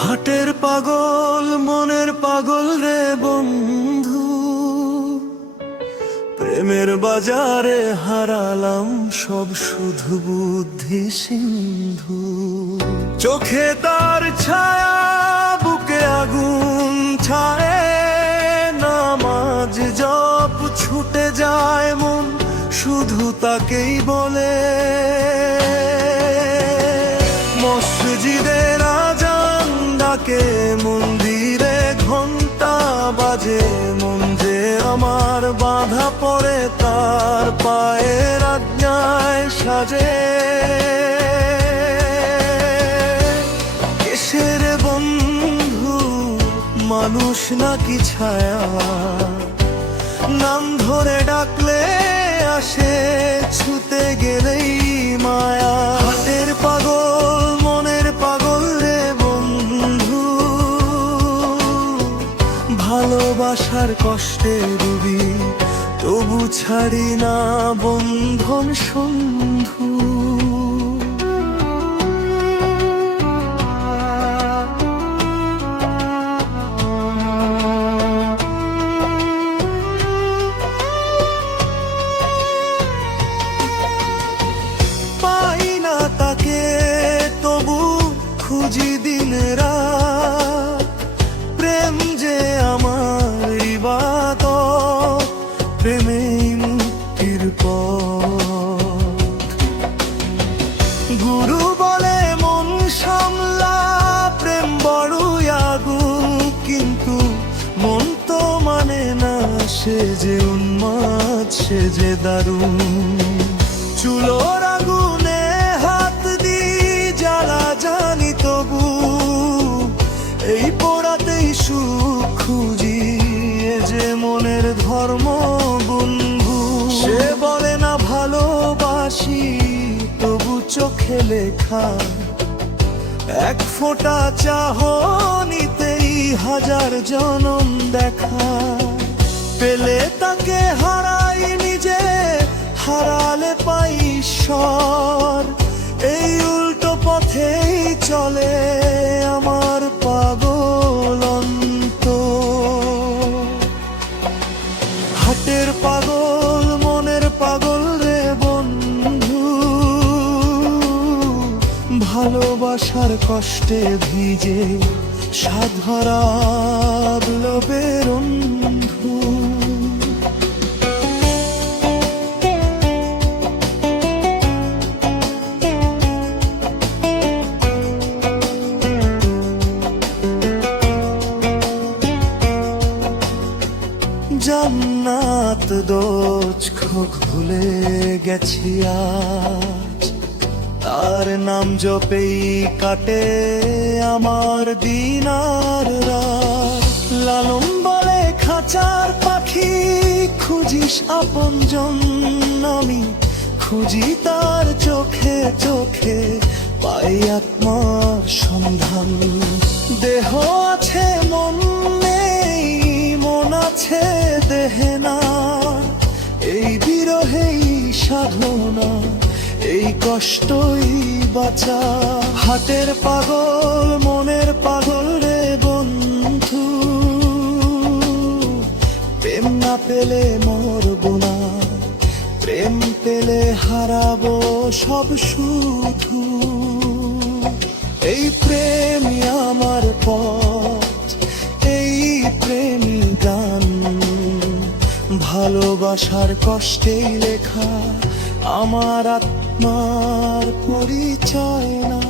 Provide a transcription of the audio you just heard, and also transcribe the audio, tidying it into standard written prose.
হাটের পাগল মনের পাগল রে বন্ধু, প্রেমের বাজারে হারালাম সব শুধু বুদ্ধি সিন্ধু। চোখে তার ছায়া, বুকে আগুন ছায়ে, নামাজ জপ ছুটে যায় মন শুধু তাকেই বলে। মসজিদের আজান ডাকে, মন্দিরে ঘন্টা বাজে, মন যে আমার বাঁধা পড়ে তার পায়ের আজ্ঞায় সাজে। কিসের বন্ধু, মানুষ নাকি ছায়া, নাম ধরে ডাকলে আসে, ছুতে গেলেই মায়া। হাটের পাগল মনের পাগল রে বন্ধু, ভালোবাসার কষ্টে ডুবি তবু ছাড়ি না বন্ধন সন্ধু। খুঁজি দিন রাত, প্রেম যে আমার ইবাদত, প্রেমেই মুক্তির পথ। গুরু বলে মন সামলা, প্রেম বড়ই আগুন, কিন্তু মন তো মানে না, সে যে উন্মাদ, সে যে দারুণ। চুলোর আগুনে হাত দি জ্বালা জানি তবু, এই পোড়াতেই সুখ খুঁজি, এ যে মনের ধর্ম বন্ধু। সে বলে না ভালোবাসি, তবু চোখে লেখা এক ফোঁটা চাহনিতেই হাজার জনম দেখা। পেলে তাকে হারাই নিজে, হারালে পাই ঈশ্বর, এই উল্টো পথেই চলে আমার পাগল অন্তর। হাটের পাগল মনের পাগল রে বন্ধু, ভালোবাসার কষ্টে ভিজে সাধরা লোভের অন্ধু। জান্নাত দোজখ ভুলে গেছি আজ, তার নাম জপেই কাটে আমার দিন আর রাত। লালন বলে খাঁচার পাখি, খুঁজিস আপনজন, আমি খুঁজি তার চোখে চোখে, পাই আত্মার সন্ধান। দেহ আছে মন নেই, মন আছে দেহে না, এই বিরহেই সাধনা, এই কষ্টই বাঁচা। হাটের পাগল মনের পাগল রে বন্ধু, প্রেম না পেলে মরবো না, প্রেম পেলে হারাবো সব শুধু। এই প্রেমই আমার পথ, এই প্রেমই গান, ভালোবাসার কষ্টেই লেখা আমার আত্মার পরিচয় না।